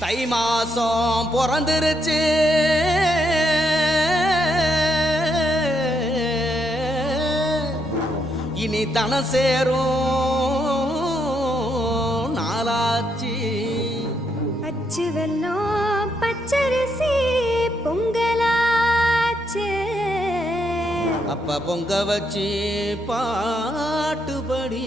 தை மாசம் பிறந்துருச்சு. இனி தனம் சேரும் நாளாச்சு. அச்சு வெல்லம் பச்சரிசி பொங்கலாச்சு. அப்ப பொங்க வச்சு பாட்டுபடி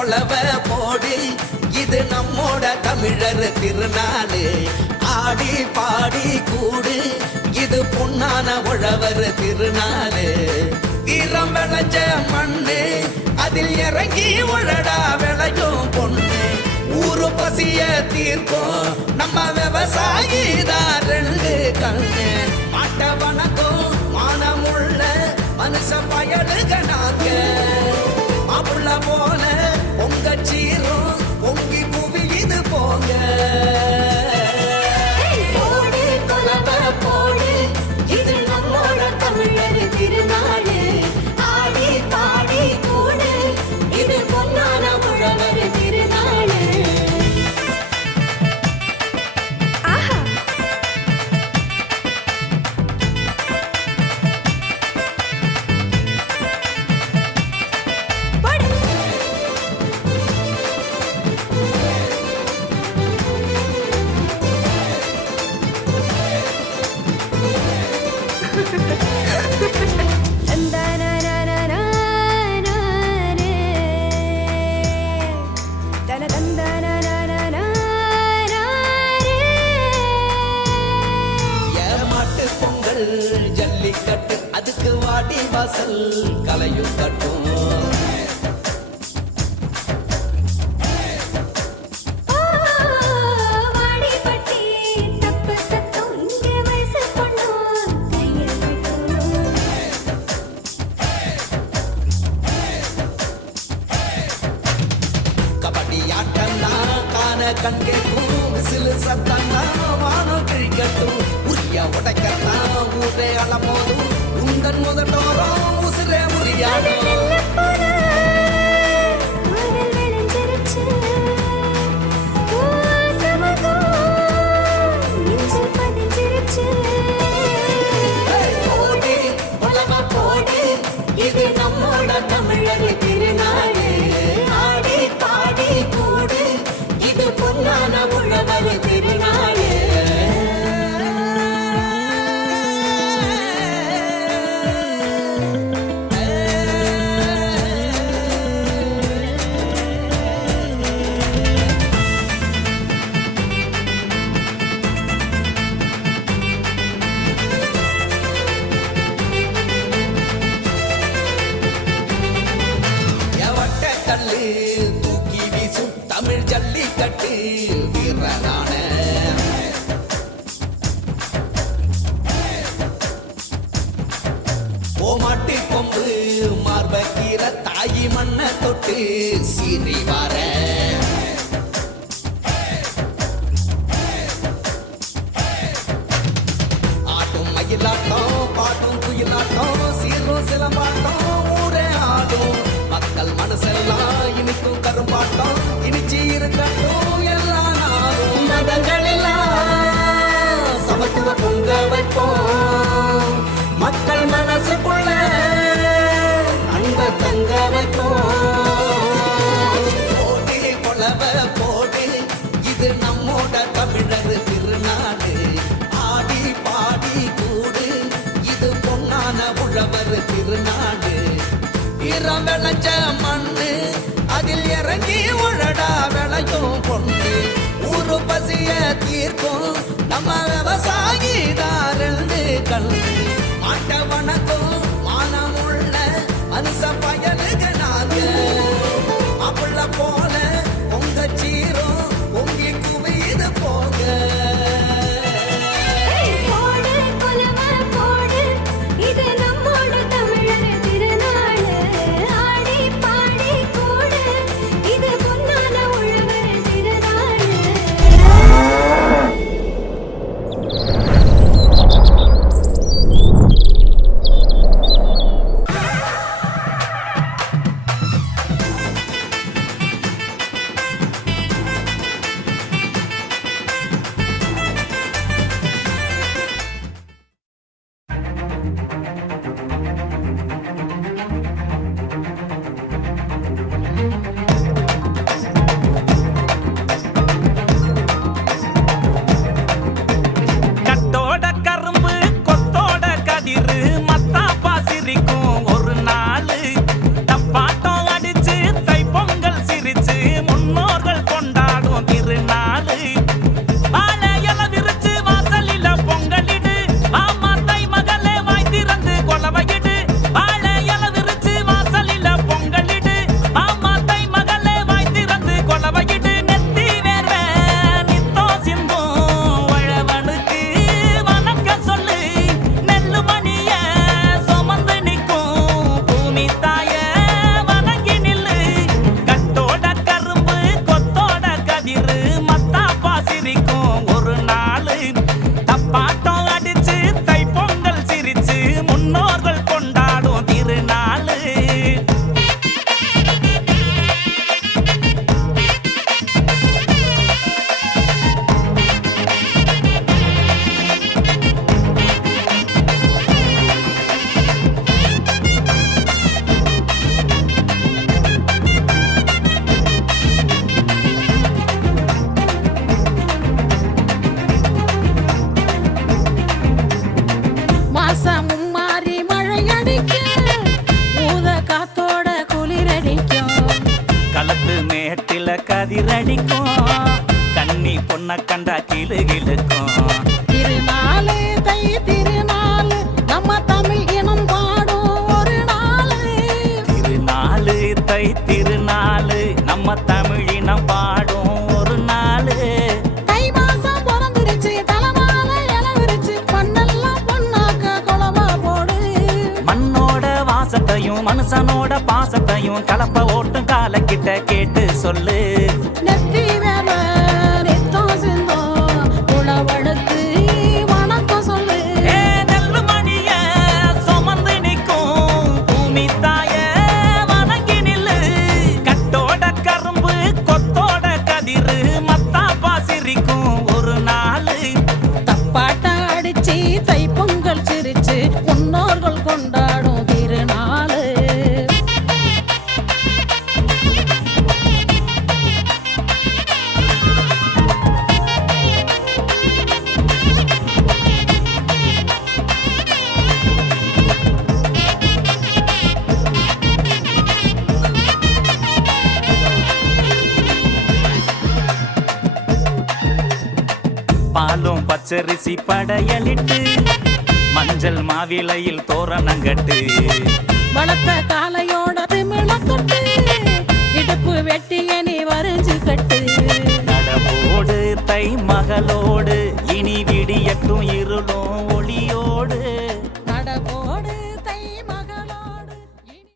போடு கொளவ போடு. இது நம்மோட தமிழர் திருநாடு ஆடி பாடி கூடு. இது பொன்னான உழவர் திருநாடு வீரம் விளைஞ்ச மண்ணு அதில் இறங்கி உழடா விளையும் பொண்ணு. ஊரு பசிய தீர்க்கும் நம்ம விவசாயி தான் ரெண்டு கண்ணு. மாட்ட வணக்கம் மானம் கண் கேட்கும் விசிலு சத்தம்னா வானம் கிழிக்கட்டும். உரிய உடைக்கத்தான் ஊரே அலமோதும் உந்தன் முதட்டோரம் உசிரே முறியாடும் மார்பக்கீர தாயி மண்ண தொட்டு சிறிவார் விளைச்ச மண்ணு. அதில் இறங்கி உழடா விளையும் பொண்ணு. ஊரு பசிய தீர்க்கும். நம்ம விவசாயி தான் கல்வி கண்ணு மாட்ட வணக்கம் மானமுள்ள மனுஷ பயனு கதிரடிக்கும் கண்ணி பொண்ண கண்டா கிளு கிளுக்கும் திருநாளு தை திருநாளு நம்ம தமிழ் இனம் பாடும் ஒரு நாளு. திருநாளு தை திருநாளு நம்ம தமிழினம் பாடும் ஒரு நாளு. தை மாசம் பிறந்துருச்சு தலைமால இளவிருச்சு பொண்ணெல்லாம் பொண்ணாக்க குழம்பா போடு. மண்ணோட வாசத்தையும் மனுஷனோட பாசத்தையும் கலப்ப ஓட்டும் காலக்கிட்ட கேட்டு சொல்லு. அடிச்சு பச்சரிசி படையலிட்டு மஞ்சள் மாவிலையில் தோரணங்கட்டு வளர்த்த காலையோட திமிழத்தொட்டு இடுப்பு வெட்டிய நீ வரைஞ்சு கட்டு. நடவோடு தை மகளோடு